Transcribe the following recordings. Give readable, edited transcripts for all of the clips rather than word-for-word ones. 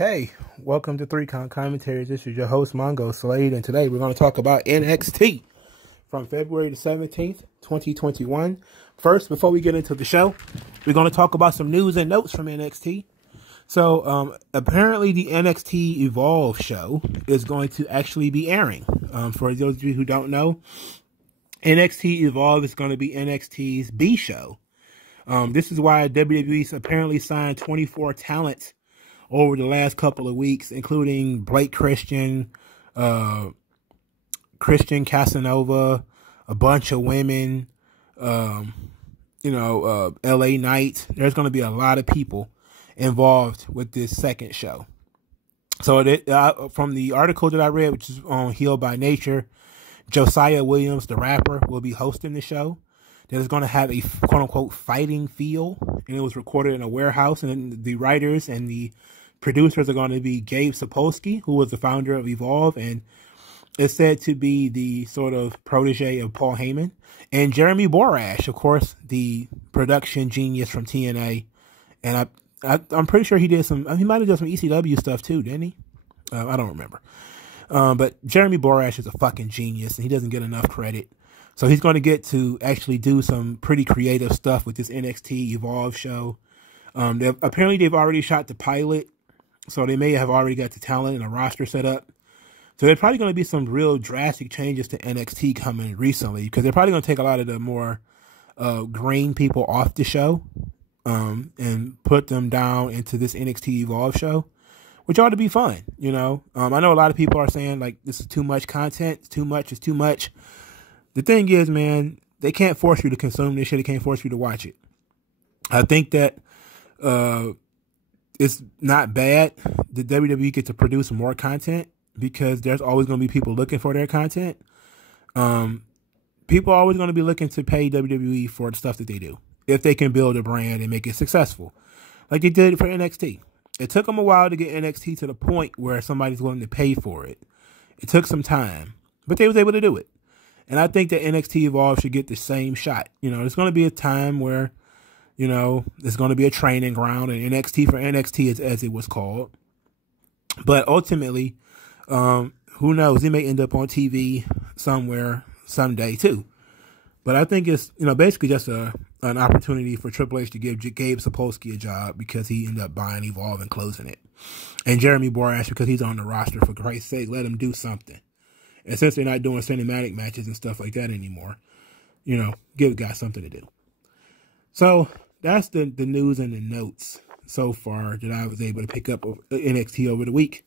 Hey, welcome to 3Con Commentaries. This is your host, Mongo Slade, and today we're going to talk about NXT from February the 17th, 2021. First, before we get into the show, we're going to talk about some news and notes from NXT. So, apparently the NXT Evolve show is going to actually be airing. For those of you who don't know, NXT Evolve is going to be NXT's B show. This is why WWE's apparently signed 24 talents over the last couple of weeks, including Blake Christian, Christian Casanova, a bunch of women, LA Knight. There's going to be a lot of people involved with this second show. So from the article that I read, which is on Heel by Nature, Josiah Williams, the rapper, will be hosting the show. That is going to have a quote-unquote fighting feel, and it was recorded in a warehouse, and the writers and the producers are going to be Gabe Sapolsky, who was the founder of Evolve, and is said to be the sort of protege of Paul Heyman, and Jeremy Borash, of course, the production genius from TNA, and I'm pretty sure he did he might have done some ECW stuff too, didn't he? I don't remember. But Jeremy Borash is a fucking genius, and he doesn't get enough credit. So he's going to get to actually do some pretty creative stuff with this NXT Evolve show. Apparently they've already shot the pilot, so they may have already got the talent and a roster set up. So there's probably going to be some real drastic changes to NXT coming recently, because they're probably going to take a lot of the more green people off the show and put them down into this NXT Evolve show, which ought to be fun, I know a lot of people are saying, like, this is too much content, it's too much. The thing is, man, they can't force you to consume this shit. They can't force you to watch it. I think that it's not bad that WWE get to produce more content, because there's always going to be people looking for their content. People are always going to be looking to pay WWE for the stuff that they do, if they can build a brand and make it successful, like they did for NXT. It took them a while to get NXT to the point where somebody's willing to pay for it. It took some time, but they was able to do it. And I think that NXT Evolve should get the same shot. There's going to be a time where, there's going to be a training ground, and NXT for NXT, as it was called. But ultimately, who knows? He may end up on TV somewhere someday too. But I think it's, basically just an opportunity for Triple H to give Gabe Sapolsky a job, because he ended up buying Evolve and closing it. And Jeremy Borash, because he's on the roster, for Christ's sake, let him do something. And since they're not doing cinematic matches and stuff like that anymore, give the guy something to do. So that's the news and the notes so far that I was able to pick up of NXT over the week.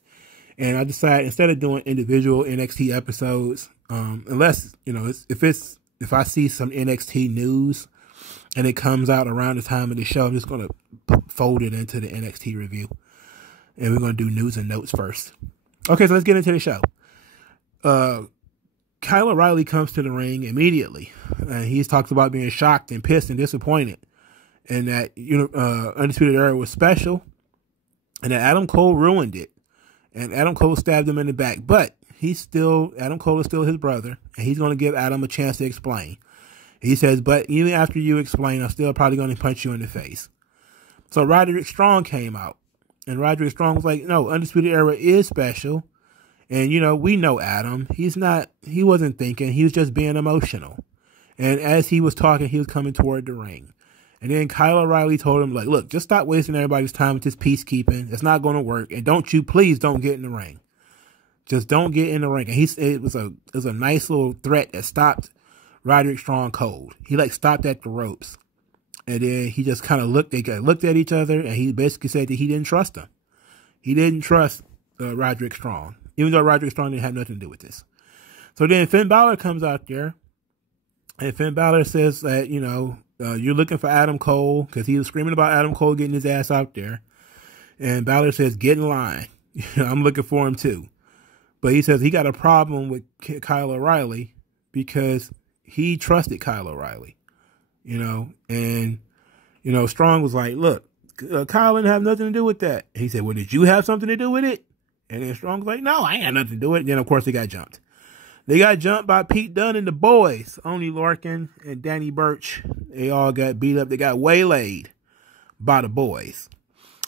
And I decided, instead of doing individual NXT episodes, unless, if I see some NXT news and it comes out around the time of the show, I'm just going to fold it into the NXT review. And we're going to do news and notes first. Okay, so let's get into the show. Kyle O'Reilly comes to the ring immediately, and he's talked about being shocked and pissed and disappointed, and that Undisputed Era was special, and that Adam Cole ruined it, and Adam Cole stabbed him in the back. But Adam Cole is still his brother, and he's going to give Adam a chance to explain. He says, but even after you explain, I'm still probably going to punch you in the face. So Roderick Strong came out, and Roderick Strong was like, no, Undisputed Era is special. And, we know Adam. He wasn't thinking. He was just being emotional. And as he was talking, he was coming toward the ring. And then Kyle O'Reilly told him, like, look, just stop wasting everybody's time with this peacekeeping. It's not going to work. And please don't get in the ring. Just don't get in the ring. And it was a nice little threat that stopped Roderick Strong cold. He, stopped at the ropes. And then he just kind of looked at each other, and he basically said that he didn't trust him. He didn't trust Roderick Strong, even though Roderick Strong didn't have nothing to do with this. So then Finn Balor comes out there, and Finn Balor says that, you're looking for Adam Cole, because he was screaming about Adam Cole getting his ass out there. And Balor says, get in line. I'm looking for him too. But he says he got a problem with Kyle O'Reilly, because he trusted Kyle O'Reilly, and, Strong was like, look, Kyle didn't have nothing to do with that. He said, well, did you have something to do with it? And then Strong was like, no, I ain't had nothing to do with it. And then, of course, they got jumped. They got jumped by Pete Dunne and the boys. Only Larkin and Danny Burch, they all got beat up. They got waylaid by the boys.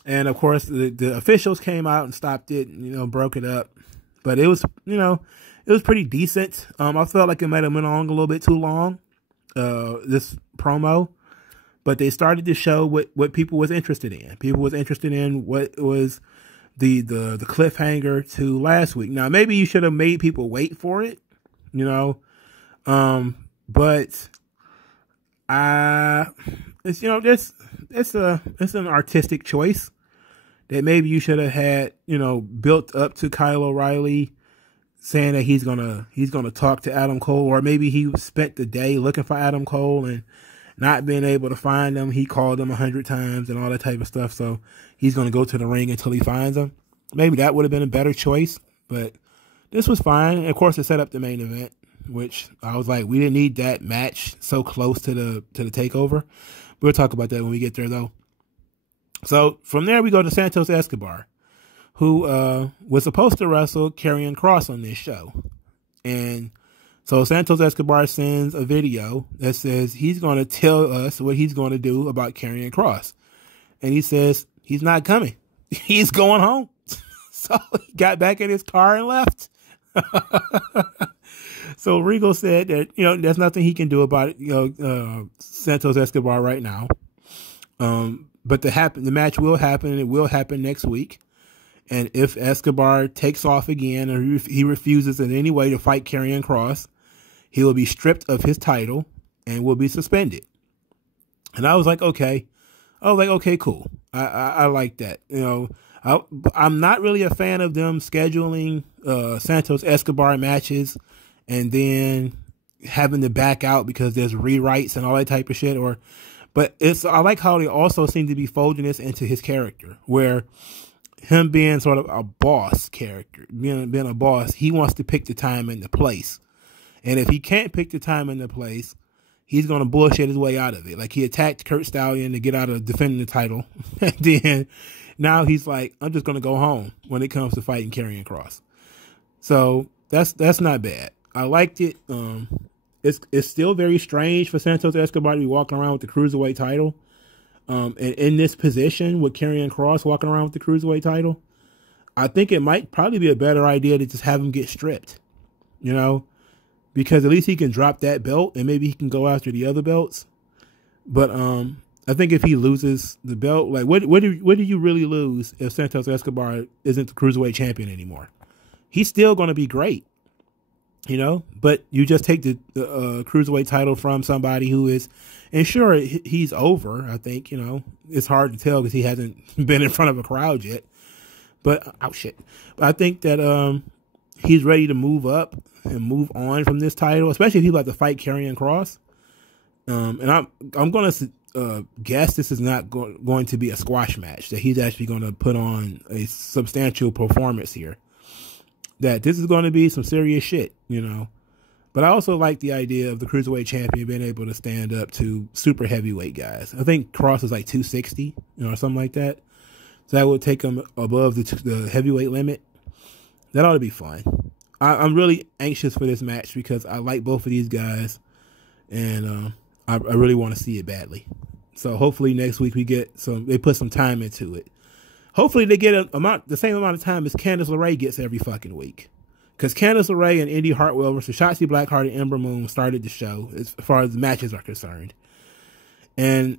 And of course, the officials came out and stopped it, broke it up. But it was, it was pretty decent. I felt like it might have went on a little bit too long, this promo. But they started to show what people was interested in. People was interested in what was the cliffhanger to last week. Now, maybe you should have made people wait for it, but it's an artistic choice that maybe you should have had, built up to Kyle O'Reilly saying that he's gonna talk to Adam Cole, or maybe he spent the day looking for Adam Cole and not being able to find him. He called him 100 times and all that type of stuff. So he's going to go to the ring until he finds him. Maybe that would have been a better choice, but this was fine. And of course, it set up the main event, which I was like, we didn't need that match so close to the takeover. We'll talk about that when we get there, though. So from there, we go to Santos Escobar, who was supposed to wrestle Karrion Kross on this show. And so Santos Escobar sends a video that says he's going to tell us what he's going to do about Karrion Kross. And he says he's not coming. He's going home. So he got back in his car and left. So Regal said that, there's nothing he can do about it, Santos Escobar right now. But the match will happen, and it will happen next week. And if Escobar takes off again, or he refuses in any way to fight Karrion Kross, he will be stripped of his title and will be suspended. And I was like, okay. Cool. I like that. I'm not really a fan of them scheduling Santos Escobar matches and then having to back out because there's rewrites and all that type of shit. But I like how they also seem to be folding this into his character, where him being sort of a boss character, being a boss, he wants to pick the time and the place. And if he can't pick the time and the place, he's going to bullshit his way out of it. Like, he attacked Kurt Stallion to get out of defending the title. And then now he's like, I'm just going to go home when it comes to fighting Karrion Kross. So that's not bad. I liked it. It's still very strange for Santos Escobar to be walking around with the Cruiserweight title. And in this position with Karrion Kross walking around with the Cruiserweight title, I think it might probably be a better idea to just have him get stripped, because at least he can drop that belt and maybe he can go after the other belts. But I think if he loses the belt, like what do you really lose if Santos Escobar isn't the Cruiserweight champion anymore? He's still going to be great, but you just take the Cruiserweight title from somebody who is, and sure, he's over. I think, it's hard to tell because he hasn't been in front of a crowd yet. But, But I think that he's ready to move up and move on from this title, especially if he'd like to fight Karrion Kross. And I'm going to guess this is not going to be a squash match, that he's actually going to put on a substantial performance here. That this is going to be some serious shit, But I also like the idea of the Cruiserweight champion being able to stand up to super heavyweight guys. I think Kross is like 260, or something like that. So that would take him above the heavyweight limit. That ought to be fun. I'm really anxious for this match because I like both of these guys, and I really want to see it badly. So hopefully next week they put some time into it. Hopefully they get the same amount of time as Candice LeRae gets every fucking week. Because Candice LeRae and Indy Hartwell versus Shotzi Blackheart and Ember Moon started the show as far as the matches are concerned. And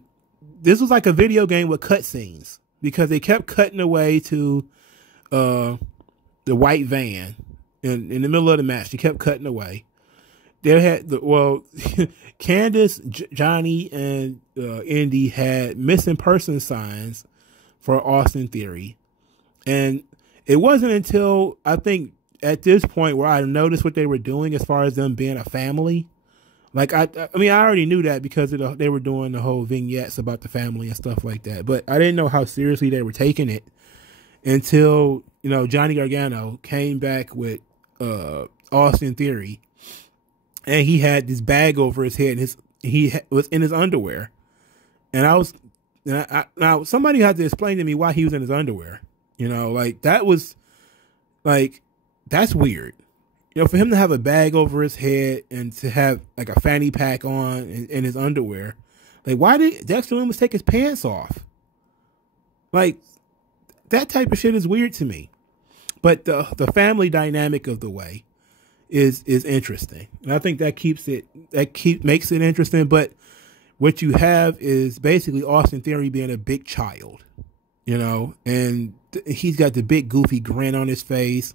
this was like a video game with cutscenes, because they kept cutting away to the white van in the middle of the match. They kept cutting away. They had Candice, Johnny, and Indy had missing person signs for Austin Theory. And it wasn't until, I think, at this point where I noticed what they were doing as far as them being a family. Like, I already knew that because they were doing the whole vignettes about the family and stuff like that. But I didn't know how seriously they were taking it until, Johnny Gargano came back with Austin Theory. And he had this bag over his head, and he was in his underwear. And now somebody had to explain to me why he was in his underwear. That's weird. For him to have a bag over his head and to have like a fanny pack on in his underwear. Like, why did Dexter Lumis take his pants off? Like, that type of shit is weird to me. But the family dynamic of the way is interesting, and I think that makes it interesting. But what you have is basically Austin Theory being a big child, you know, and he's got the big goofy grin on his face,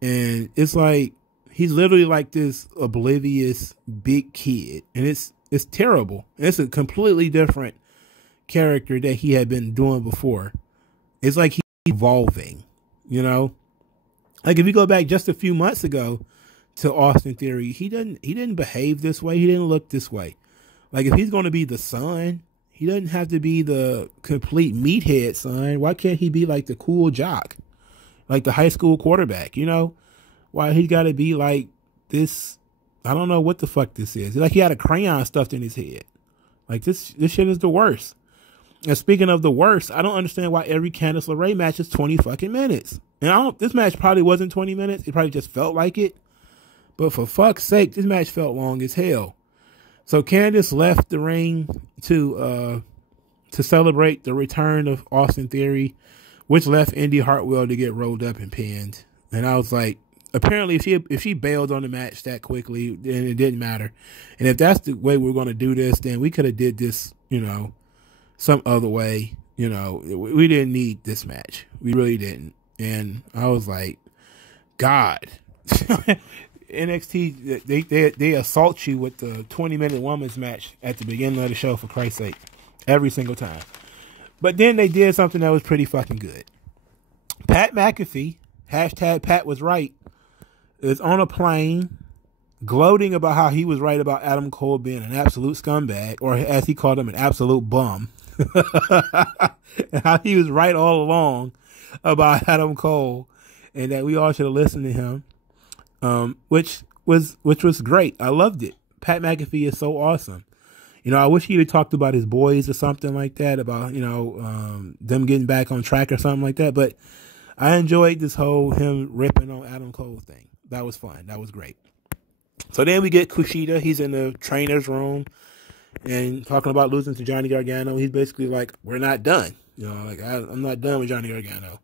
and it's like he's literally like this oblivious big kid, and it's terrible. It's a completely different character that he had been doing before. It's like he's evolving, you know. Like if you go back just a few months ago to Austin Theory, he didn't behave this way. He didn't look this way. Like if he's going to be the son, he doesn't have to be the complete meathead son. Why can't he be like the cool jock, like the high school quarterback? You know, why he got to be like this? I don't know what the fuck this is. Like he had a crayon stuffed in his head. Like this shit is the worst. And speaking of the worst, I don't understand why every Candice LeRae match is 20 fucking minutes. And this match probably wasn't 20 minutes. It probably just felt like it. But for fuck's sake, this match felt long as hell. So Candice left the ring to celebrate the return of Austin Theory, which left Indy Hartwell to get rolled up and pinned. And I was like, apparently if she bailed on the match that quickly, then it didn't matter. And if that's the way we're going to do this, then we could have did this, you know, some other way. You know, we didn't need this match. We really didn't. And I was like, God, NXT, they assault you with the 20-minute women's match at the beginning of the show, for Christ's sake, every single time. But then they did something that was pretty fucking good. Pat McAfee, hashtag Pat was right, is on a plane gloating about how he was right about Adam Cole being an absolute scumbag, or as he called him, an absolute bum. And how he was right all along about Adam Cole, and that we all should have listened to him, which was great. I loved it. Pat McAfee is so awesome. You know, I wish he'd have talked about his boys or something like that, about, you know, them getting back on track or something like that. But I enjoyed this whole him ripping on Adam Cole thing. That was fun. That was great. So then we get Kushida. He's in the trainer's room and talking about losing to Johnny Gargano. He's basically like, we're not done. You know, like, I'm not done with Johnny Gargano.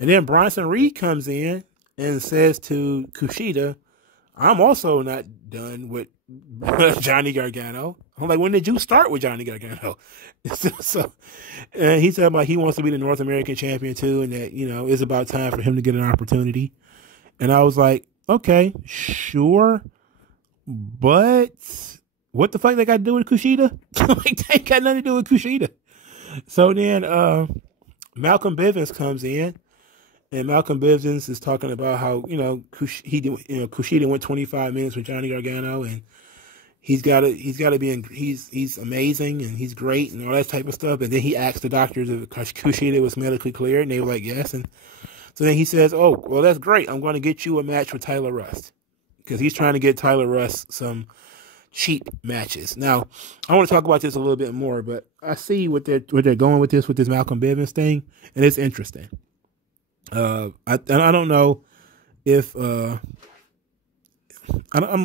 And then Bronson Reed comes in and says to Kushida, I'm also not done with Johnny Gargano. I'm like, when did you start with Johnny Gargano? So, and he said like he wants to be the North American champion too, and that, you know, it's about time for him to get an opportunity. And I was like, okay, sure, but what the fuck they got to do with Kushida? Like, they ain't got nothing to do with Kushida. So then Malcolm Bivens comes in, and Malcolm Bivens is talking about how, you know, Kushida went 25 minutes with Johnny Gargano, and he's amazing and he's great and all that type of stuff. And then he asked the doctors if Kushida was medically cleared, and they were like, yes. And so then he says, oh, well, that's great. I'm going to get you a match with Tyler Rust, because he's trying to get Tyler Rust some cheap matches. Now, I want to talk about this a little bit more, but I see what they're going with this Malcolm Bivens thing, and it's interesting. I don't know if let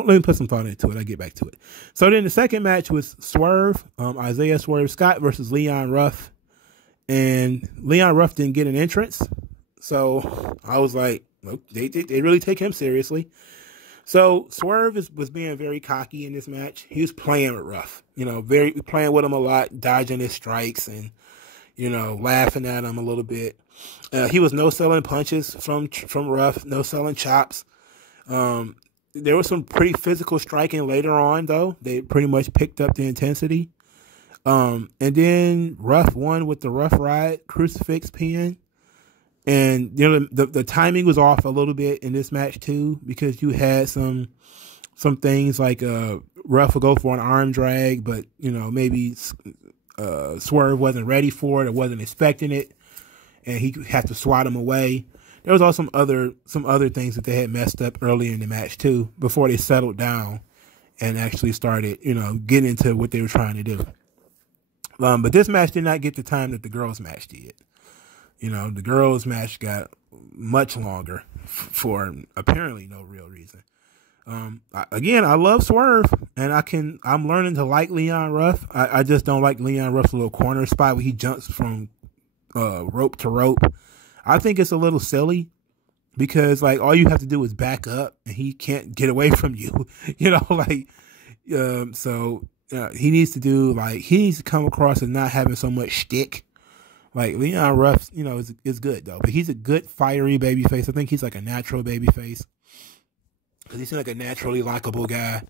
me put some thought into it. I'll get back to it. So then the second match was Swerve, Isaiah Swerve Scott versus Leon Ruff, and Leon Ruff didn't get an entrance. So I was like, look, they really take him seriously. So Swerve was being very cocky in this match. He was playing with Ruff, you know, playing with him a lot, dodging his strikes and, you know, laughing at him a little bit. He was no selling punches from Ruff, no selling chops. There was some pretty physical striking later on, though. They pretty much picked up the intensity. And then Ruff won with the Rough Ride crucifix pin. And, you know, the timing was off a little bit in this match, too, because you had some things like Ruff would go for an arm drag, but, you know, maybe Swerve wasn't ready for it or wasn't expecting it, and he had to swat him away. There was also some other things that they had messed up earlier in the match, too, before they settled down and actually started, you know, getting into what they were trying to do. But this match did not get the time that the girls' match did. You know, the girls' match got much longer for apparently no real reason. I love Swerve, and I'm learning to like Leon Ruff. I just don't like Leon Ruff's little corner spot where he jumps from rope to rope. I think it's a little silly because like all you have to do is back up and he can't get away from you, you know, like, he needs to come across as not having so much shtick. Like Leon Ruff, you know, is good though, but he's a good fiery babyface. I think he's like a natural babyface because he seems like a naturally likable guy.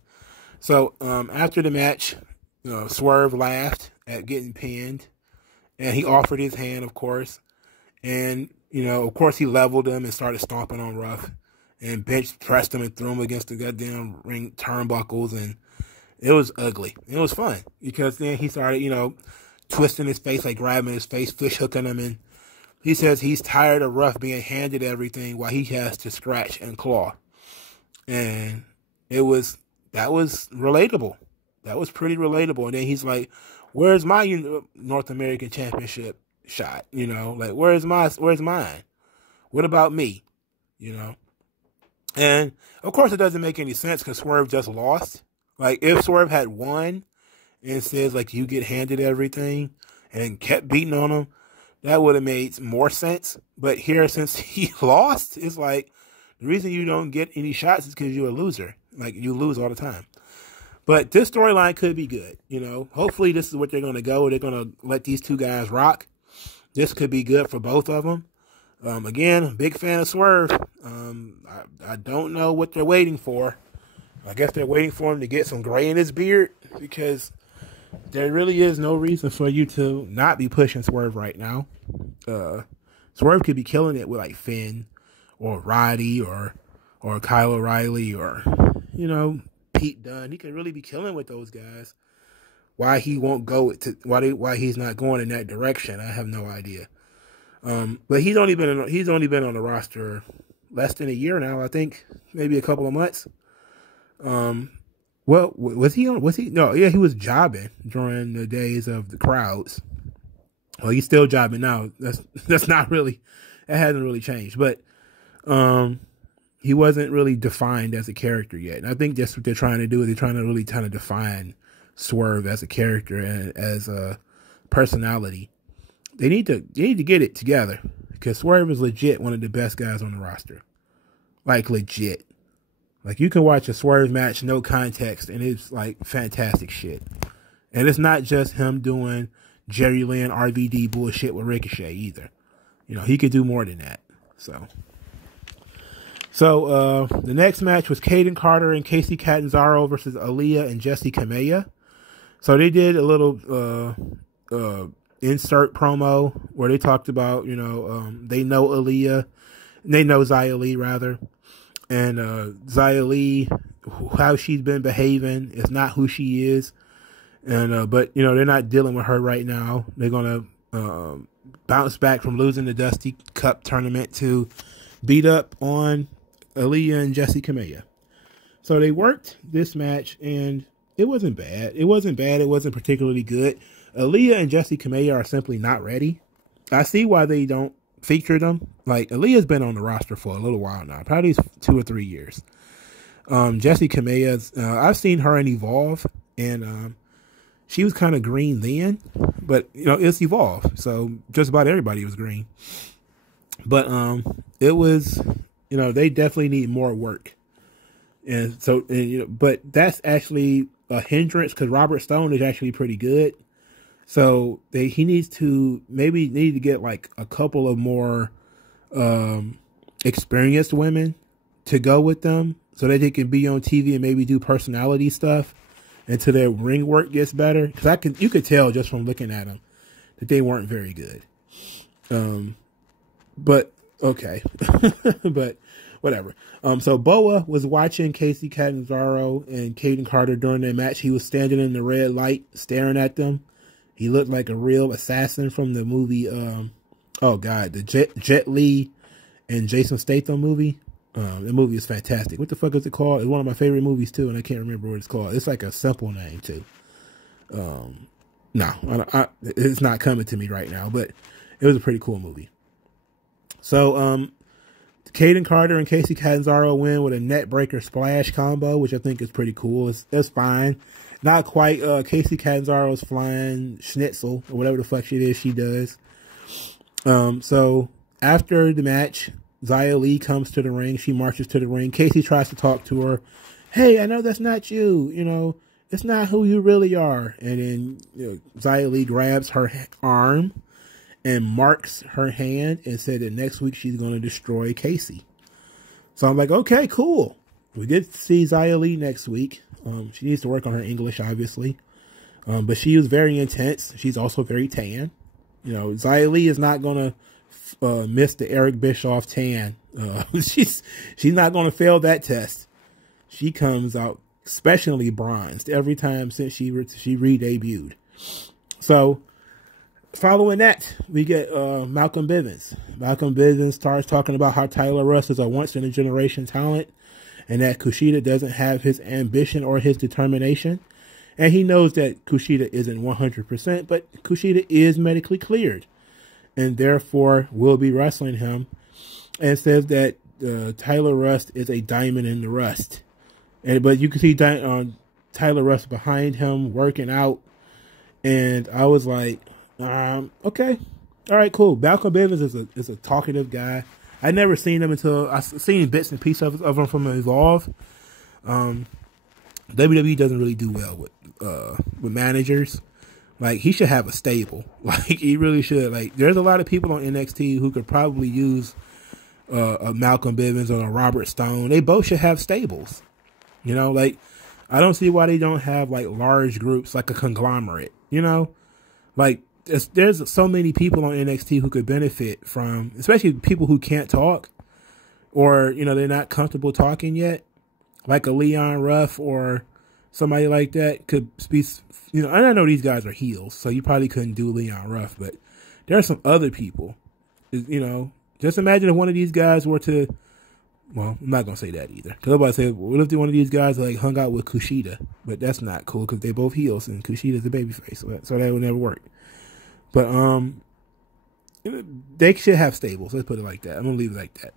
So after the match, Swerve laughed at getting pinned, and he offered his hand, of course, and of course he leveled him and started stomping on Ruff, and bench pressed him and threw him against the goddamn ring turnbuckles, and it was ugly. It was fun because then he started, twisting his face, like grabbing his face, fish hooking him, and he says he's tired of Ruff being handed everything while he has to scratch and claw. And that was relatable. That was pretty relatable. And then he's like, where's my North American Championship shot? Like, where's mine? What about me? And of course it doesn't make any sense because Swerve just lost. Like, if Swerve had won and says, like, you get handed everything and kept beating on him, that would have made more sense. But here, since he lost, it's like, the reason you don't get any shots is because you're a loser. Like, you lose all the time. But this storyline could be good, Hopefully this is what they're going to go. They're going to let these two guys rock. This could be good for both of them. Again, big fan of Swerve. I don't know what they're waiting for. I guess they're waiting for him to get some gray in his beard because there really is no reason for you to not be pushing Swerve right now. Swerve could be killing it with like Finn or Roddy or Kyle O'Reilly or, Pete Dunne. He could really be killing with those guys. Why he won't go why he's not going in that direction, I have no idea. But he's only been on the roster less than a year now, I think, maybe a couple of months. Well, no, yeah, he was jobbing during the days of the crowds. Well, he's still jobbing now. That's not really, that hasn't really changed, but, he wasn't really defined as a character yet. And I think that's what they're trying to do. They're trying to really kind of define Swerve as a character and as a personality. They need to get it together because Swerve is legit one of the best guys on the roster. Like, legit. Like, you can watch a Swerve match, no context, and it's, like, fantastic shit. And it's not just him doing Jerry Lynn RVD bullshit with Ricochet either. He could do more than that. So, the next match was Kaden Carter and Kacy Cadenzaro versus Aaliyah and Jessie Kamaya. So, they did a little insert promo where they talked about, they know Aaliyah, they know Xia Li, rather. And Xia Li, how she's been behaving is not who she is. And but they're not dealing with her right now. They're gonna bounce back from losing the Dusty Cup tournament to beat up on Aaliyah and Jessie Kamaya. So they worked this match, and it wasn't bad. It wasn't particularly good. Aaliyah and Jessie Kamaya are simply not ready. I see why they don't feature them. Like, Aaliyah's been on the roster for a little while now, probably 2 or 3 years. Jessie Kamaya's, I've seen her in Evolve, and she was kind of green then, but it's Evolve, so just about everybody was green. But it was, they definitely need more work, and so but that's actually a hindrance because Robert Stone is actually pretty good. So he needs to get like a couple of more experienced women to go with them so that they can be on TV and maybe do personality stuff until their ring work gets better. Because you could tell just from looking at them that they weren't very good. But okay, but whatever. So Boa was watching Kacy Cadenzaro and Kaden Carter during their match. He was standing in the red light staring at them. He looked like a real assassin from the movie, the Jet Li and Jason Statham movie. The movie is fantastic. What the fuck is it called? It's one of my favorite movies, too, and I can't remember what it's called. It's like a simple name, too. It's not coming to me right now, but it was a pretty cool movie. So, Kaden Carter and Kacy Cadenzaro win with a net breaker splash combo, which I think is pretty cool. It's fine. Not quite Kacy Cadenzaro's flying schnitzel or whatever the fuck she does. So after the match, Xia Li comes to the ring. She marches to the ring. Casey tries to talk to her. Hey, I know that's not you. You know, it's not who you really are. And then Xia Li grabs her arm and marks her hand and said that next week she's going to destroy Casey. So I'm like, okay, cool. We get to see Xia Li next week. She needs to work on her English, obviously. But she was very intense. She's also very tan. You know, Xia Li is not going to miss the Eric Bischoff tan. She's not going to fail that test. She comes out especially bronzed every time since she re-debuted. So, following that, we get Malcolm Bivens. Malcolm Bivens starts talking about how Tyler Rust is a once-in-a-generation talent and that Kushida doesn't have his ambition or his determination. And he knows that Kushida isn't 100%, but Kushida is medically cleared and therefore will be wrestling him, and says that Tyler Rust is a diamond in the rust. But you can see Tyler Rust behind him working out. And I was like, okay. All right, cool. Malcolm Bivens is a talkative guy. I'd never seen him until I seen bits and pieces of him from Evolve. WWE doesn't really do well with managers. Like, he should have a stable. Like, he really should. Like, there's a lot of people on NXT who could probably use a Malcolm Bivens or a Robert Stone. They both should have stables. You know, like, I don't see why they don't have, like, large groups, like a conglomerate, you know? Like, there's so many people on NXT who could benefit from, especially people who can't talk or, you know, they're not comfortable talking yet. Like a Leon Ruff or somebody like that could be, you know, I know these guys are heels, so you probably couldn't do Leon Ruff, but there are some other people, you know. Just imagine if one of these guys were to, well, I'm not going to say that either. Because everybody say, well, what if one of these guys like hung out with Kushida? But that's not cool because they're both heels and Kushida's a babyface. So that would never work. But they should have stables. Let's put it like that. I'm going to leave it like that.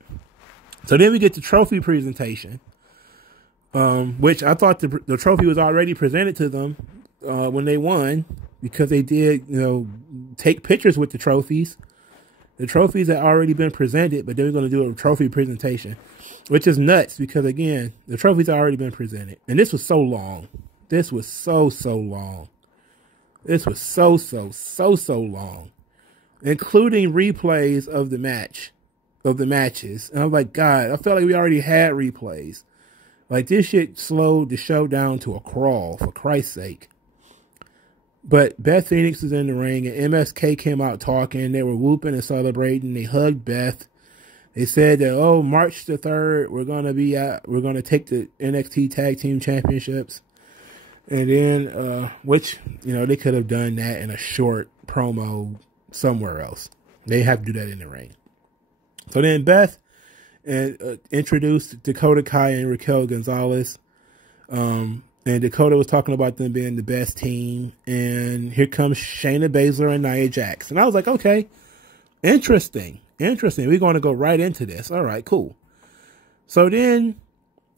So then we get the trophy presentation, which I thought the trophy was already presented to them when they won, because they did, you know, take pictures with the trophies. The trophies had already been presented, but they were going to do a trophy presentation, which is nuts because, again, the trophies had already been presented. And this was so long. This was so long. This was so long, including replays of the matches. And I was like, God, I felt like we already had replays. Like, this shit slowed the show down to a crawl, for Christ's sake. But Beth Phoenix was in the ring, and MSK came out talking. They were whooping and celebrating. They hugged Beth. They said that, oh, March the 3rd, we're going to take the NXT Tag Team Championships. And then, which, you know, they could have done that in a short promo somewhere else. They have to do that in the ring. So then Beth introduced Dakota Kai and Raquel Gonzalez. And Dakota was talking about them being the best team. And here comes Shayna Baszler and Nia Jax. And I was like, okay, interesting. We're going to go right into this. All right, cool. So then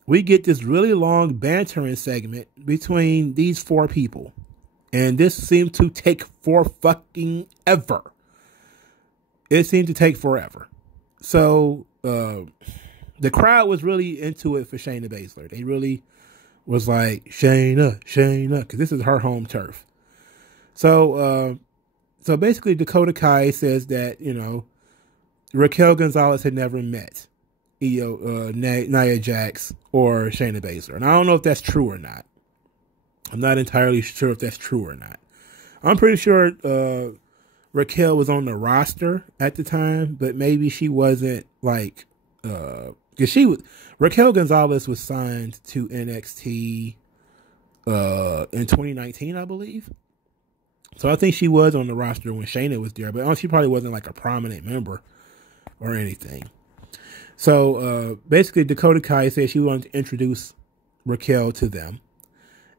we get this really long bantering segment between these four people. And this seemed to take fucking ever. It seemed to take forever. So the crowd was really into it for Shayna Baszler. They really was like, Shayna, because this is her home turf. So basically Dakota Kai says that, you know, Raquel Gonzalez had never met Nia Jax or Shayna Baszler. And I don't know if that's true or not. I'm not entirely sure if that's true or not. I'm pretty sure Raquel was on the roster at the time, but maybe she wasn't, like, because Raquel Gonzalez was signed to NXT in 2019, I believe. So I think she was on the roster when Shayna was there, but she probably wasn't like a prominent member or anything. So basically Dakota Kai said she wanted to introduce Raquel to them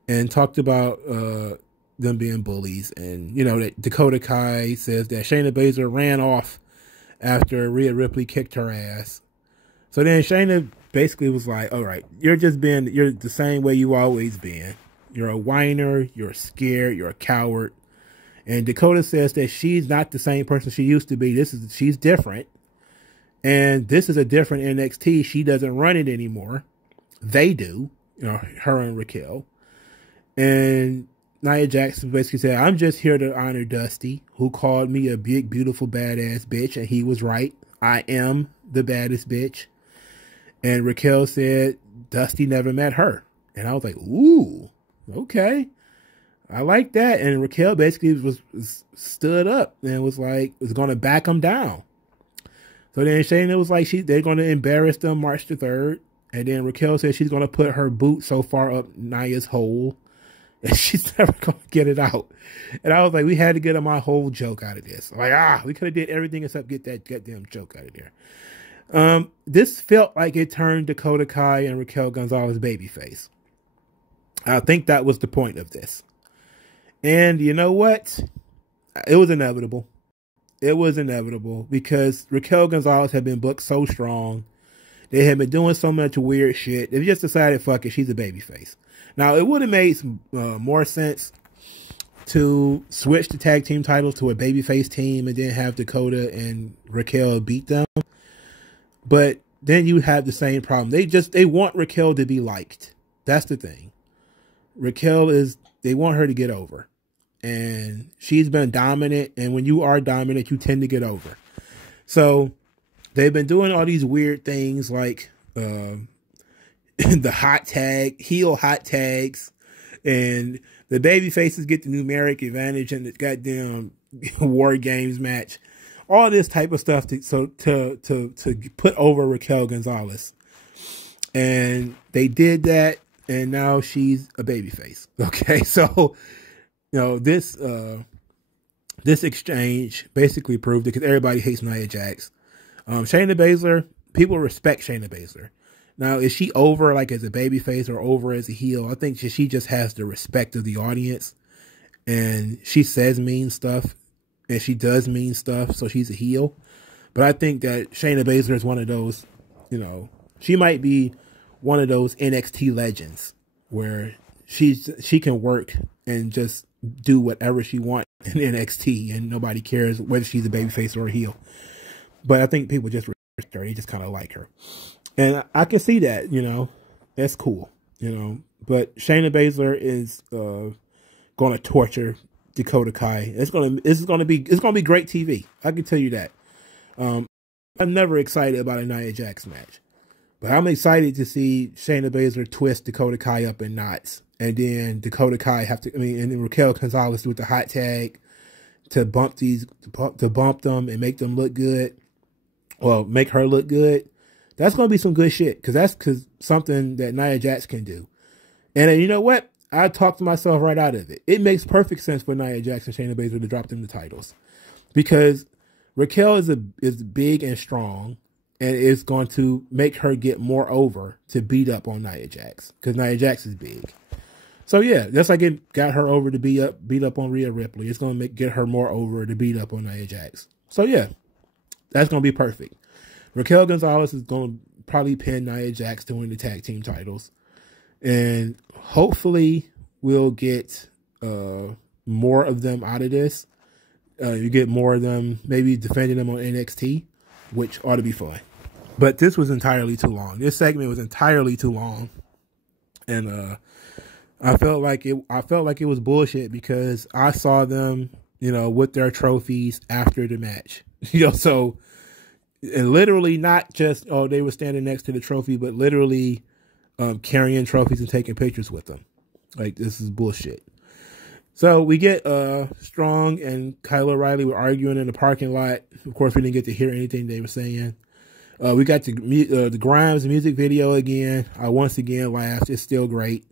and talked about them being bullies. And, you know, that Dakota Kai says that Shayna Baszler ran off after Rhea Ripley kicked her ass. So then Shayna basically was like, all right, you're the same way you always been. You're a whiner, you're scared, you're a coward. And Dakota says that she's not the same person she used to be. She's different. And this is a different NXT. She doesn't run it anymore. They do, you know, her and Raquel. And Nia Jax basically said, I'm just here to honor Dusty, who called me a big, beautiful, badass bitch. And he was right. I am the baddest bitch. And Raquel said, Dusty never met her. And I was like, ooh, okay. I like that. And Raquel basically was stood up and was like, was going to back them down. So then Shayna was like, they're going to embarrass them March the 3rd. And then Raquel said she's going to put her boot so far up Nia's hole and she's never going to get it out. And I was like, we had to get my whole joke out of this. Like, we could have did everything except get that goddamn joke out of there. This felt like it turned Dakota Kai and Raquel Gonzalez babyface. I think that was the point of this. And you know what? It was inevitable. It was inevitable because Raquel Gonzalez had been booked so strong. They had been doing so much weird shit. They just decided, fuck it, she's a babyface. Now, it would have made some, more sense to switch the tag team titles to a babyface team and then have Dakota and Raquel beat them. But then you have the same problem. They want Raquel to be liked. That's the thing. They want her to get over. And she's been dominant. And when you are dominant, you tend to get over. So they've been doing all these weird things like the heel hot tags. And the baby faces get the numeric advantage in the goddamn War Games match. All this type of stuff to put over Raquel Gonzalez. And they did that. And now she's a babyface. Okay, so you know this exchange basically proved it because everybody hates Nia Jax. Shayna Baszler, people respect Shayna Baszler. Now, is she over like as a babyface or over as a heel? I think she just has the respect of the audience, and she says mean stuff, and she does mean stuff, so she's a heel. But I think that Shayna Baszler is one of those, you know, she might be one of those NXT legends where she can work and just do whatever she wants in NXT and nobody cares whether she's a babyface or a heel. But I think people just respect her. They just kind of like her. And I can see that, you know, that's cool, you know. But Shayna Baszler is going to torture Dakota Kai. It's going to be great TV. I can tell you that. I'm never excited about a Nia Jax match. But I'm excited to see Shayna Baszler twist Dakota Kai up in knots. And then Dakota Kai and then Raquel Gonzalez with the hot tag to bump them and make them look good. Well, make her look good. That's going to be some good shit. Because that's something that Nia Jax can do. And you know what? I talked myself right out of it. It makes perfect sense for Nia Jax and Shayna Baszler to drop them the titles. Because Raquel is big and strong. And it's going to make her get more over to beat up on Nia Jax. Because Nia Jax is big. So yeah, just like it got her over to beat up on Rhea Ripley. It's going to get her more over to beat up on Nia Jax. So yeah, that's going to be perfect. Raquel Gonzalez is going to probably pin Nia Jax to win the tag team titles. And hopefully we'll get more of them out of this. You get more of them maybe defending them on NXT. Which ought to be fun. But this was entirely too long. This segment was entirely too long. And I felt like it was bullshit because I saw them, you know, with their trophies after the match. You know, so and literally not just they were standing next to the trophy, but literally carrying trophies and taking pictures with them. Like, this is bullshit. So we get Strong and Kyle O'Reilly were arguing in the parking lot. Of course, we didn't get to hear anything they were saying. We got the Grimes music video again. I once again laughed. It's still great.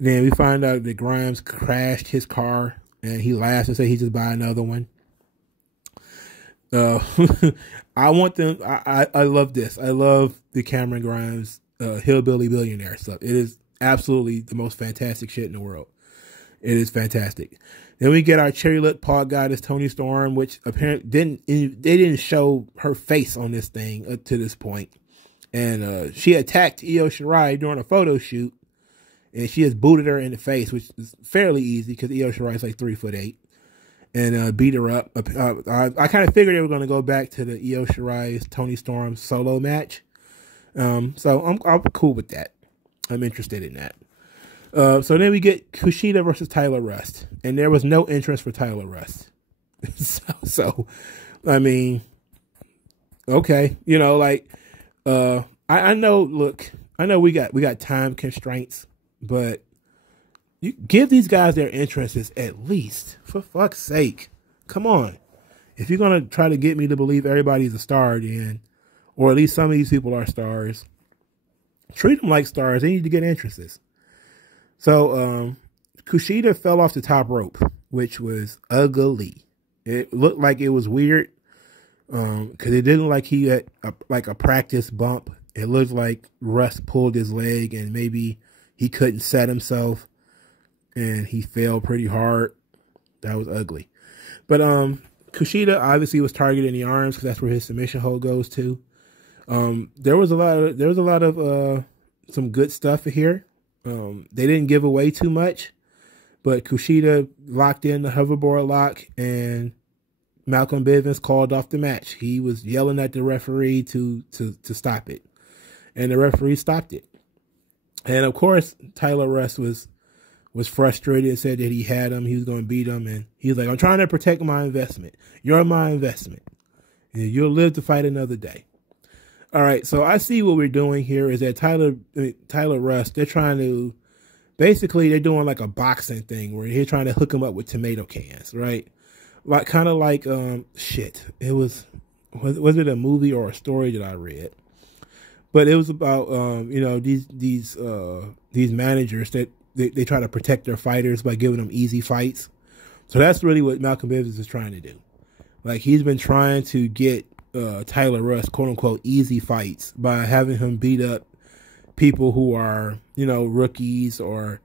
Then we find out that Grimes crashed his car, and he laughs and says he just buy another one. I want them. I love this. I love the Cameron Grimes hillbilly billionaire stuff. It is absolutely the most fantastic shit in the world. It is fantastic. Then we get our cherry lip pod goddess Toni Storm, which apparently they didn't show her face on this thing up to this point. And she attacked Io Shirai during a photo shoot, and she has booted her in the face, which is fairly easy because Io Shirai is like 3'8". and beat her up. I kind of figured they were going to go back to the Io Shirai Toni Storm solo match. So I'm cool with that. I'm interested in that. So then we get Kushida versus Tyler Rust, and there was no interest for Tyler Rust. so I mean, okay, you know, like I know. Look, I know we got time constraints, but you give these guys their interests at least, for fuck's sake. Come on. If you're going to try to get me to believe everybody's a star, then, or at least some of these people are stars, treat them like stars. They need to get interests. So, Kushida fell off the top rope, which was ugly. It looked like it was weird, because it didn't look like he had a practice bump. It looked like Russ pulled his leg and maybe he couldn't set himself, and he fell pretty hard. That was ugly. But Kushida obviously was targeting the arms because that's where his submission hold goes to. There was a lot of some good stuff here. They didn't give away too much, but Kushida locked in the hoverboard lock, and Malcolm Bivens called off the match. He was yelling at the referee to stop it, and the referee stopped it. And of course, Tyler Rust was frustrated and said that he had him. He was going to beat him. And he was like, I'm trying to protect my investment. You're my investment. And you'll live to fight another day. All right. So I see what we're doing here is that Tyler Rust, they're trying to, basically they're doing like a boxing thing where they're trying to hook him up with tomato cans, right? Like, kind of like, shit. It was it a movie or a story that I read? But it was about, you know, these managers that, they try to protect their fighters by giving them easy fights. So that's really what Malcolm Bivens is trying to do. Like, he's been trying to get Tyler Rust, quote unquote, easy fights by having him beat up people who are, you know, rookies, or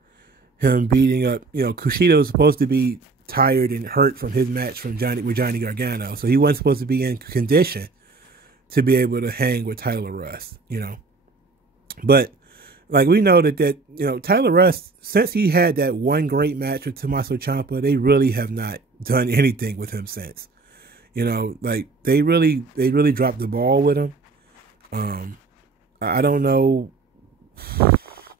him beating up, you know, Kushida was supposed to be tired and hurt from his match with Johnny Gargano. So he wasn't supposed to be in condition to be able to hang with Tyler Rust, you know. But like, we know that, you know, Tyler Rust, since he had that one great match with Tommaso Ciampa, they really have not done anything with him since. You know, like, they really dropped the ball with him. I don't know.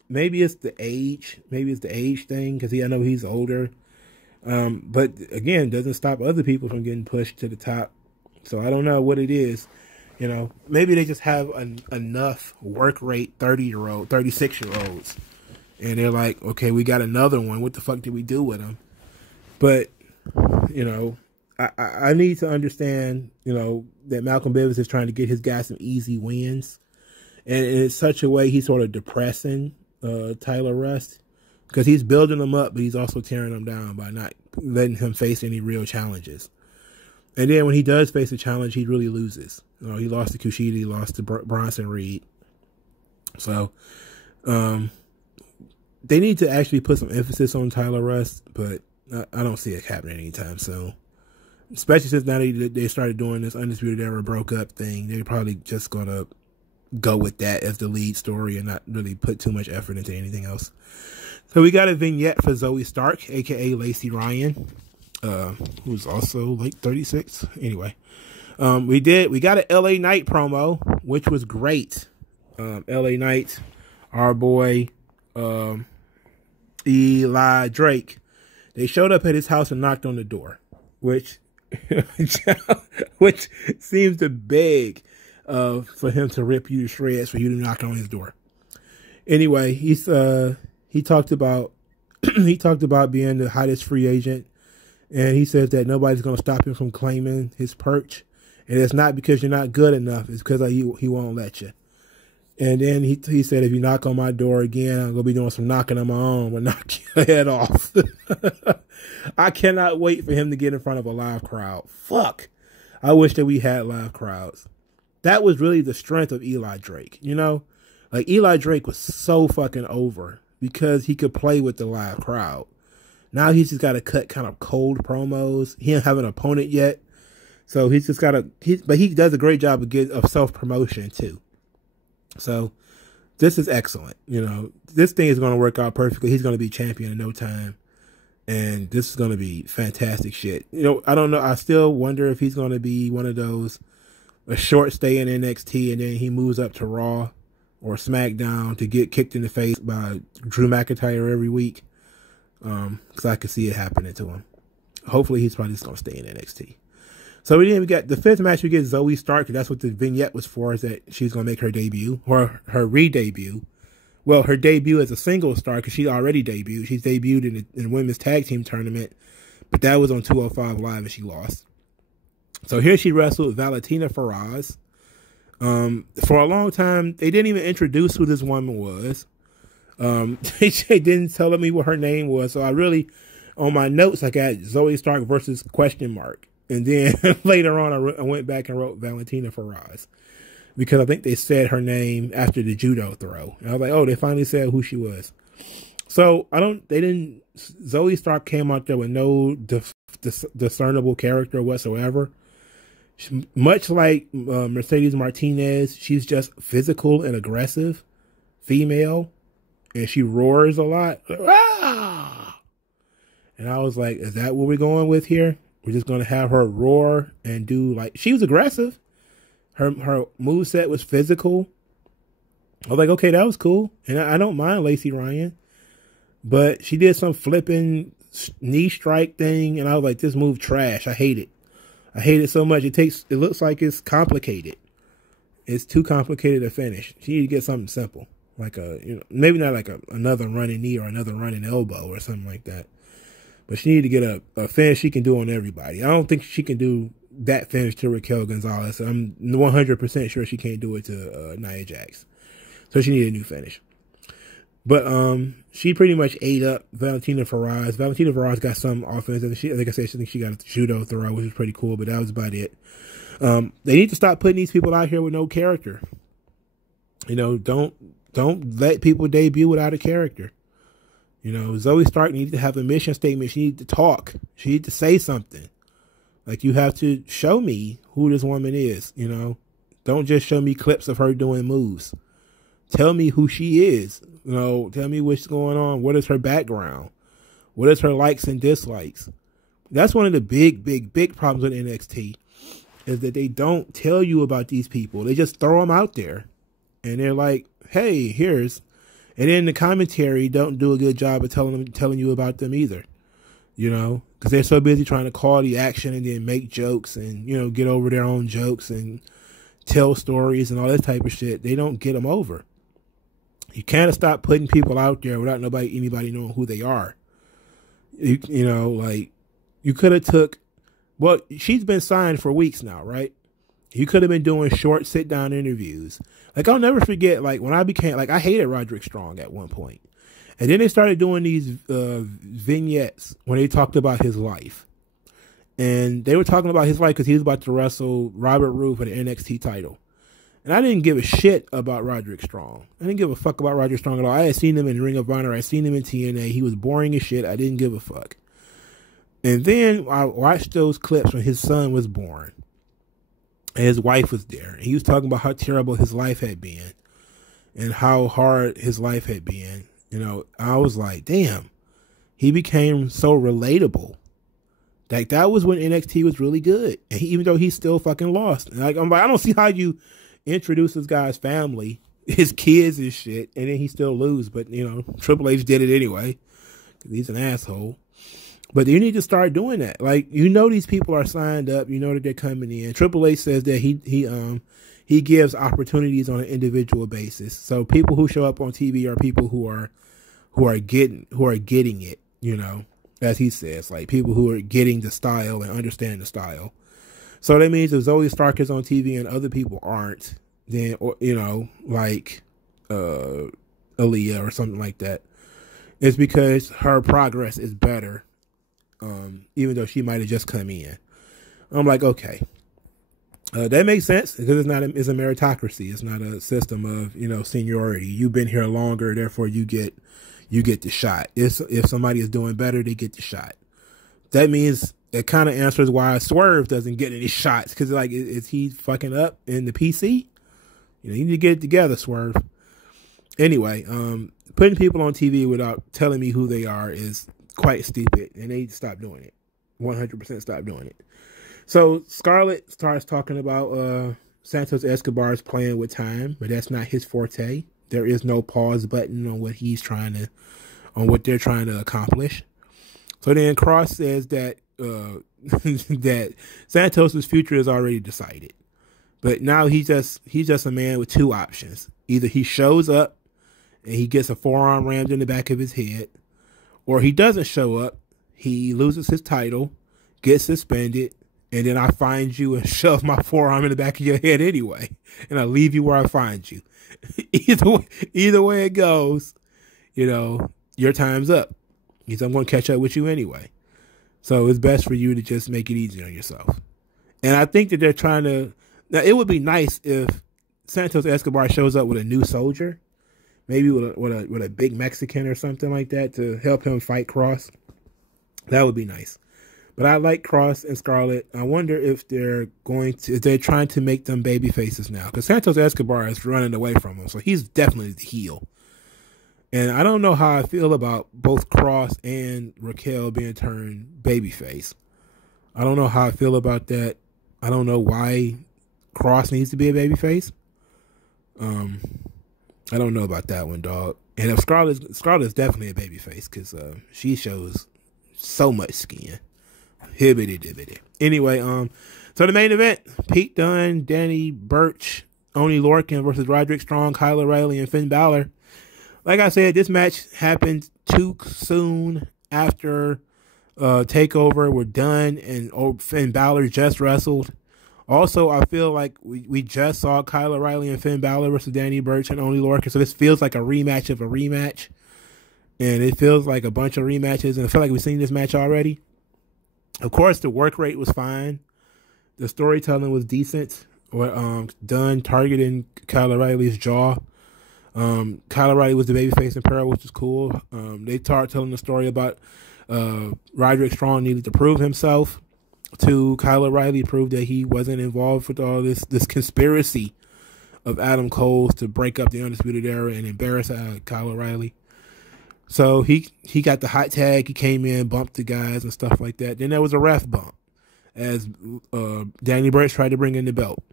Maybe it's the age. Maybe it's the age thing, because I know he's older. But again, doesn't stop other people from getting pushed to the top. So I don't know what it is. You know, maybe they just have enough work rate 36-year-olds. And they're like, okay, we got another one. What the fuck did we do with him? But, you know, I need to understand, you know, that Malcolm Bivens is trying to get his guys some easy wins. And in such a way, he's sort of depressing Tyler Rust, because he's building him up, but he's also tearing him down by not letting him face any real challenges. And then when he does face a challenge, he really loses. You know, he lost to Kushida, he lost to Bronson Reed. So, they need to actually put some emphasis on Tyler Rust, but I don't see it happening anytime soon. Especially since now they started doing this Undisputed Era broke up thing. They're probably just going to go with that as the lead story and not really put too much effort into anything else. So we got a vignette for Zoe Stark, a.k.a. Lacey Ryan, who's also like 36. Anyway, we got an LA Knight promo, which was great. LA Knight, our boy, Eli Drake, they showed up at his house and knocked on the door, which seems to beg for him to rip you to shreds for you to knock on his door. Anyway, he talked about being the hottest free agent, and he says that nobody's going to stop him from claiming his perch, and it's not because you're not good enough, it's because he won't let you. And then he said, if you knock on my door again, I'm going to be doing some knocking on my own and knock your head off. I cannot wait for him to get in front of a live crowd. Fuck. I wish that we had live crowds. That was really the strength of Eli Drake, you know? Like, Eli Drake was so fucking over because he could play with the live crowd. Now he's just got to cut kind of cold promos. He don't have an opponent yet. So he's just got to, but he does a great job of self-promotion too. So this is excellent. You know, this thing is going to work out perfectly. He's going to be champion in no time. And this is going to be fantastic shit. You know, I don't know. I still wonder if he's going to be one of those, a short stay in NXT and then he moves up to Raw or SmackDown to get kicked in the face by Drew McIntyre every week. Because I could see it happening to him. Hopefully he's probably just going to stay in NXT. So we got the fifth match. We get Zoe Stark. That's what the vignette was for, is that she's going to make her debut or her re-debut. Well, her debut as a single star, because she already debuted. She's debuted in the women's tag team tournament, but that was on 205 Live and she lost. So here she wrestled Valentina Feroz. For a long time, they didn't even introduce who this woman was. They didn't tell me what her name was. So I really, on my notes, I got Zoe Stark versus question mark. And then later on, I went back and wrote Valentina Feroz, because I think they said her name after the judo throw. And I was like, oh, they finally said who she was. So Zoe Stark came out there with no discernible character whatsoever. Much like Mercedes Martinez, she's just physical and aggressive female. And she roars a lot. Ah! And I was like, is that what we're going with here? We're just going to have her roar and do like, she was aggressive. Her moveset was physical. I was like, okay, that was cool. And I don't mind Lacey Ryan. But she did some flipping knee strike thing. And I was like, this move trash. I hate it. I hate it so much. It looks like it's complicated. It's too complicated to finish. She need to get something simple. Like maybe not like another running knee or another running elbow or something like that. But she need to get a finish she can do on everybody. I don't think she can do that finish to Raquel Gonzalez. I'm 100% sure she can't do it to Nia Jax. So she need a new finish. But she pretty much ate up Valentina Feroz. Valentina Feroz got some offense. And like I said, I think she got a judo throw, which was pretty cool. But that was about it. They need to stop putting these people out here with no character. You know, don't let people debut without a character. You know, Zoe Stark needs to have a mission statement. She needs to talk. She needs to say something. Like, you have to show me who this woman is, you know. Don't just show me clips of her doing moves. Tell me who she is. You know, tell me what's going on. What is her background? What is her likes and dislikes? That's one of the big problems with NXT, is that they don't tell you about these people. They just throw them out there. And they're like, hey, here's... And then the commentary don't do a good job of telling you about them either, you know, because they're so busy trying to call the action and then make jokes and, you know, get over their own jokes and tell stories and all that type of shit. They don't get them over. You can't stop putting people out there without anybody knowing who they are. You know, like, you could have took, well, she's been signed for weeks now, right? You could have been doing short sit-down interviews. Like, I'll never forget, like, when I became, like, I hated Roderick Strong at one point. And then they started doing these vignettes when they talked about his life. And they were talking about his life because he was about to wrestle Robert Roode for the NXT title. And I didn't give a shit about Roderick Strong. I didn't give a fuck about Roderick Strong at all. I had seen him in Ring of Honor. I had seen him in TNA. He was boring as shit. I didn't give a fuck. And then I watched those clips when his son was born. And his wife was there. And he was talking about how terrible his life had been. And how hard his life had been. You know, I was like, damn. He became so relatable. Like, that was when NXT was really good. And even though he still fucking lost. And like, I'm like, I don't see how you introduce this guy's family, his kids and shit, and then he still lose. But, you know, Triple H did it anyway. Because he's an asshole. But you need to start doing that. Like, you know, these people are signed up. You know that they're coming in. Triple H says that he gives opportunities on an individual basis. So people who show up on TV are people who are getting it, you know, as he says, like people who are getting the style and understand the style. So that means if Zoe Stark is on TV and other people aren't, then, or, you know, like Aaliyah or something like that, it's because her progress is better. Even though she might have just come in. I'm like, okay. That makes sense because it's a meritocracy. It's not a system of, you know, seniority. You've been here longer, therefore you get the shot. If somebody is doing better, they get the shot. That means it kind of answers why Swerve doesn't get any shots, because like, is he fucking up in the PC? You know, you need to get it together, Swerve. Anyway, putting people on TV without telling me who they are is quite stupid, and they stop doing it. 100% stop doing it. So Scarlett starts talking about Santos Escobar's playing with time, but that's not his forte. There is no pause button on what they're trying to accomplish. So then Cross says that that Santos's future is already decided, but now he's just a man with two options. Either he shows up and he gets a forearm rammed in the back of his head, or he doesn't show up, he loses his title, gets suspended, and then I find you and shove my forearm in the back of your head anyway, and I leave you where I find you. Either way it goes, your time's up. Because I'm going to catch up with you anyway. So it's best for you to just make it easy on yourself. And I think that they're trying to... Now, it would be nice if Santos Escobar shows up with a new soldier. Maybe with a big Mexican or something like that to help him fight Cross. That would be nice. But I like Cross and Scarlett. I wonder if they're trying to make them baby faces now. Because Santos Escobar is running away from them. So he's definitely the heel. And I don't know how I feel about both Cross and Raquel being turned babyface. I don't know how I feel about that. I don't know why Cross needs to be a babyface. I don't know about that one, dog. And if Scarlett's definitely a babyface because she shows so much skin. Hibbity dibbity. Anyway, so the main event: Pete Dunne, Danny Burch, Oney Lorcan versus Roderick Strong, Kyle O'Reilly, and Finn Balor. Like I said, this match happened too soon after TakeOver were done and Finn Balor just wrestled. Also, I feel like we just saw Kyle O'Reilly and Finn Balor versus Danny Burch and Oney Lorcan, so this feels like a rematch of a rematch. And it feels like a bunch of rematches, and I feel like we've seen this match already. Of course, the work rate was fine. The storytelling was decent. Dunne targeting Kyle O'Reilly's jaw. Kyle O'Reilly was the babyface in Peril, which is cool. They started telling the story about Roderick Strong needed to prove himself to Kyle O'Reilly, prove that he wasn't involved with all this conspiracy of Adam Cole's to break up the Undisputed Era and embarrass Kyle O'Reilly. So he got the hot tag. He came in, bumped the guys and stuff like that. Then there was a ref bump as Danny Burch tried to bring in the belt.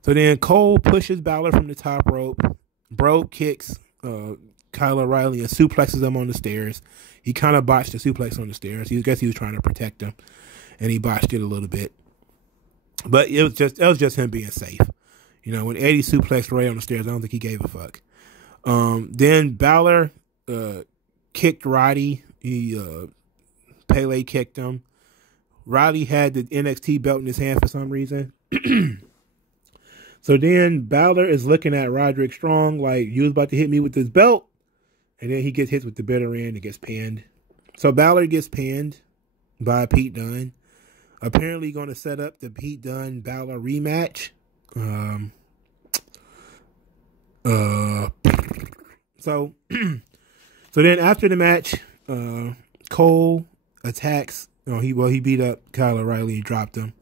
So then Cole pushes Balor from the top rope. Bro kicks Kyle O'Reilly and suplexes him on the stairs. He kind of botched the suplex on the stairs. I guess he was trying to protect him, and he botched it a little bit. But it was just him being safe. When Eddie suplexed Ray on the stairs, I don't think he gave a fuck. Then Balor kicked Roddy. Pele kicked him. Roddy had the NXT belt in his hand for some reason. So then Balor is looking at Roderick Strong like, you was about to hit me with this belt. And then he gets hit with the bitter end and gets pinned. So Balor gets pinned by Pete Dunne. Apparently going to set up the Pete Dunne-Balor rematch. So then after the match, Cole attacks. He beat up Kyle O'Reilly and dropped him.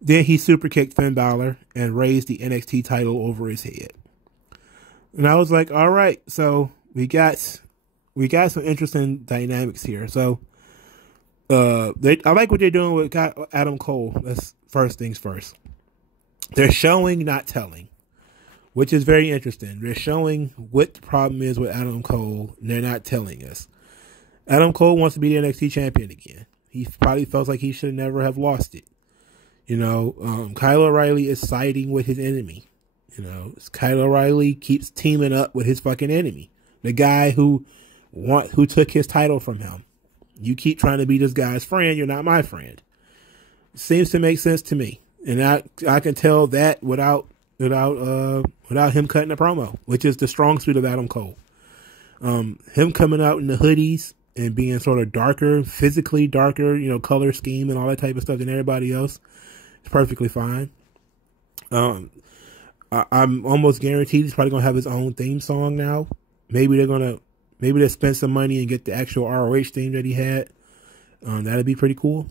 Then he super kicked Finn Balor and raised the NXT title over his head. And I was like, all right, so we got some interesting dynamics here. So I like what they're doing with Adam Cole. That's first things first. They're showing, not telling, which is very interesting. They're showing what the problem is with Adam Cole, and they're not telling us. Adam Cole wants to be the NXT champion again. He probably felt like he should never have lost it. Kyle O'Reilly is siding with his enemy. Kyle O'Reilly keeps teaming up with his fucking enemy. The guy who took his title from him. You keep trying to be this guy's friend. You're not my friend. Seems to make sense to me. And I can tell that without him cutting a promo, which is the strong suit of Adam Cole. Him coming out in the hoodies and being sort of darker, physically darker, color scheme and all that type of stuff than everybody else. It's perfectly fine. I'm almost guaranteed he's probably gonna have his own theme song now. Maybe they'll spend some money and get the actual ROH theme that he had. That'd be pretty cool.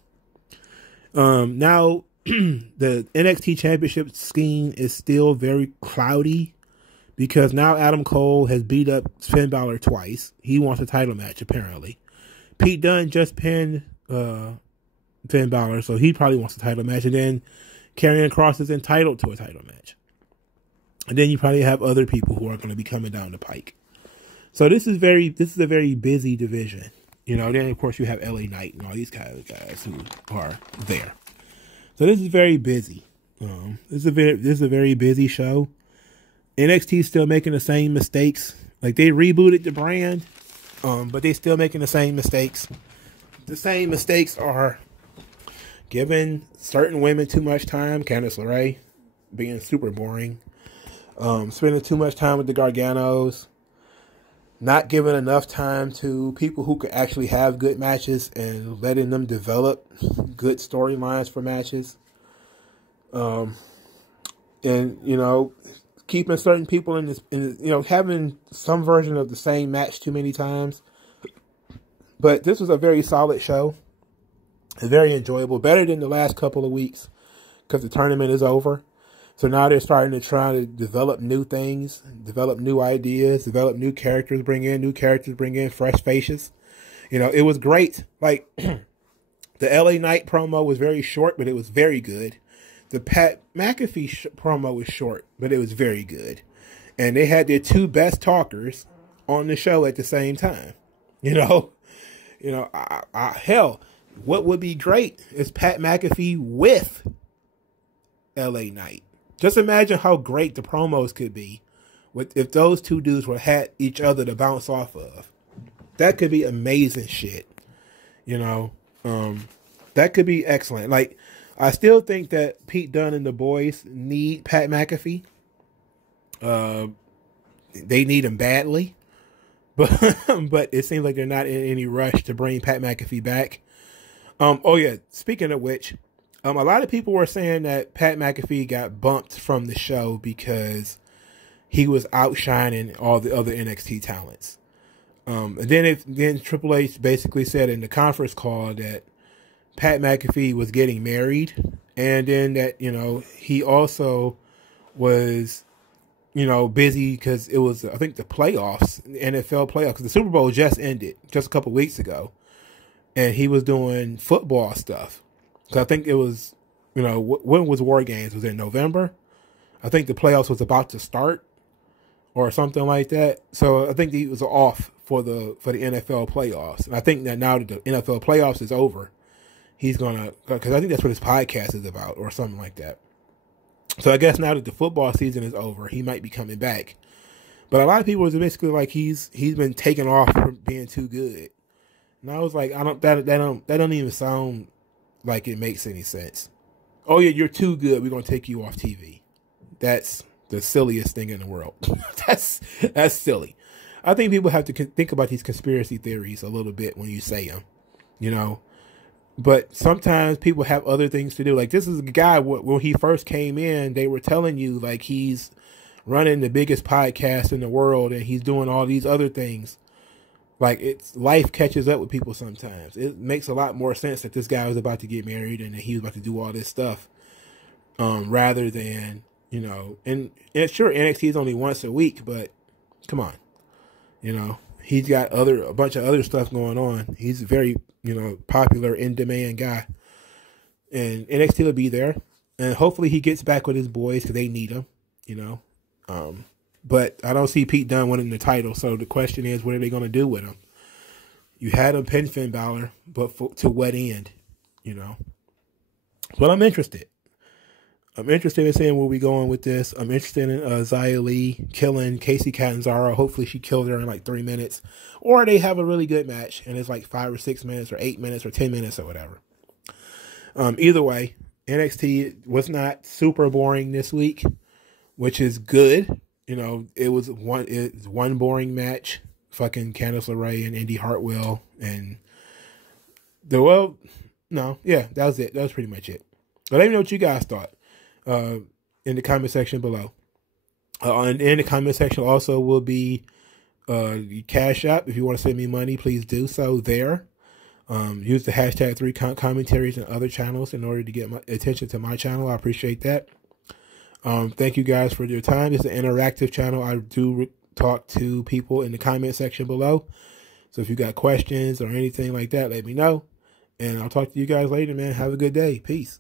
Now the NXT Championship Scheme is still very cloudy because now Adam Cole has beat up Finn Balor twice. He wants a title match apparently. Pete Dunne just pinned Finn Balor, so he probably wants a title match. And then Karrion Kross is entitled to a title match. And then you probably have other people who are going to be coming down the pike. So this is a very busy division. You know, then of course you have LA Knight and all these kind of guys who are there. So this is very busy. This is a very busy show. NXT is still making the same mistakes. Like, they rebooted the brand, but they still making the same mistakes. The same mistakes are giving certain women too much time. Candice LeRae being super boring. Spending too much time with the Garganos. Not giving enough time to people who could actually have good matches and letting them develop good storylines for matches. And, you know, keeping certain people in this, you know, having some version of the same match too many times. But this was a very solid show. Very enjoyable. Better than the last couple of weeks because the tournament is over. So now they're starting to try to develop new things, develop new ideas, develop new characters, bring in fresh faces. You know, it was great. Like, the LA Knight promo was very short, but it was very good. The Pat McAfee promo was short, but it was very good. And they had their two best talkers on the show at the same time. You know, hell, what would be great is Pat McAfee with LA Knight. Just imagine how great the promos could be if those two dudes would had each other to bounce off of. That could be amazing shit. You know, that could be excellent. Like, I still think that Pete Dunne and the boys need Pat McAfee. They need him badly. But it seems like they're not in any rush to bring Pat McAfee back. Oh, yeah. Speaking of which, a lot of people were saying that Pat McAfee got bumped from the show because he was outshining all the other NXT talents. And then Triple H basically said in the conference call that Pat McAfee was getting married, and then that, you know, he also was, you know, busy because it was, I think, the playoffs, the NFL playoffs, because the Super Bowl just ended just a couple weeks ago, and he was doing football stuff. So I think it was, you know, when was War Games? Was it November? I think the playoffs was about to start or something like that. So I think he was off for the NFL playoffs. And I think that now that the NFL playoffs is over, he's going to, because I think that's what his podcast is about or something like that. So I guess now that the football season is over, he might be coming back. But a lot of people was basically like he's been taken off from being too good. And I was like, that don't even sound like it makes any sense. Oh yeah, you're too good, we're gonna take you off TV. That's the silliest thing in the world. That's silly. I think people have to think about these conspiracy theories a little bit when you say them, you know. But sometimes people have other things to do. Like, this is a guy, when he first came in, they were telling you like he's running the biggest podcast in the world and he's doing all these other things. Like, life catches up with people sometimes. It makes a lot more sense that this guy was about to get married and that he was about to do all this stuff, rather than, you know, and sure, NXT is only once a week, but come on, you know, he's got a bunch of other stuff going on. He's a very, you know, popular, in-demand guy, and NXT will be there, and hopefully he gets back with his boys because they need him, you know. But I don't see Pete Dunne winning the title, so the question is, what are they going to do with him? You had him pin Finn Balor, but to what end, you know? But I'm interested. I'm interested in seeing where we're going with this. I'm interested in Xia Li killing Casey Cadenzaro. Hopefully she kills her in like 3 minutes. Or they have a really good match, and it's like 5 or 6 minutes or 8 minutes or 10 minutes or whatever. Either way, NXT was not super boring this week, which is good. You know, it's one boring match. Fucking Candice LeRae and Indy Hartwell. And that was it. That was pretty much it. But let me know what you guys thought in the comment section below. And in the comment section also will be Cash App. If you want to send me money, please do so there. Use the hashtag 3commentaries and other channels in order to get my attention to my channel. I appreciate that. Thank you guys for your time. It's an interactive channel. I do talk to people in the comment section below. So if you got questions or anything like that, let me know. And I'll talk to you guys later, man. Have a good day. Peace.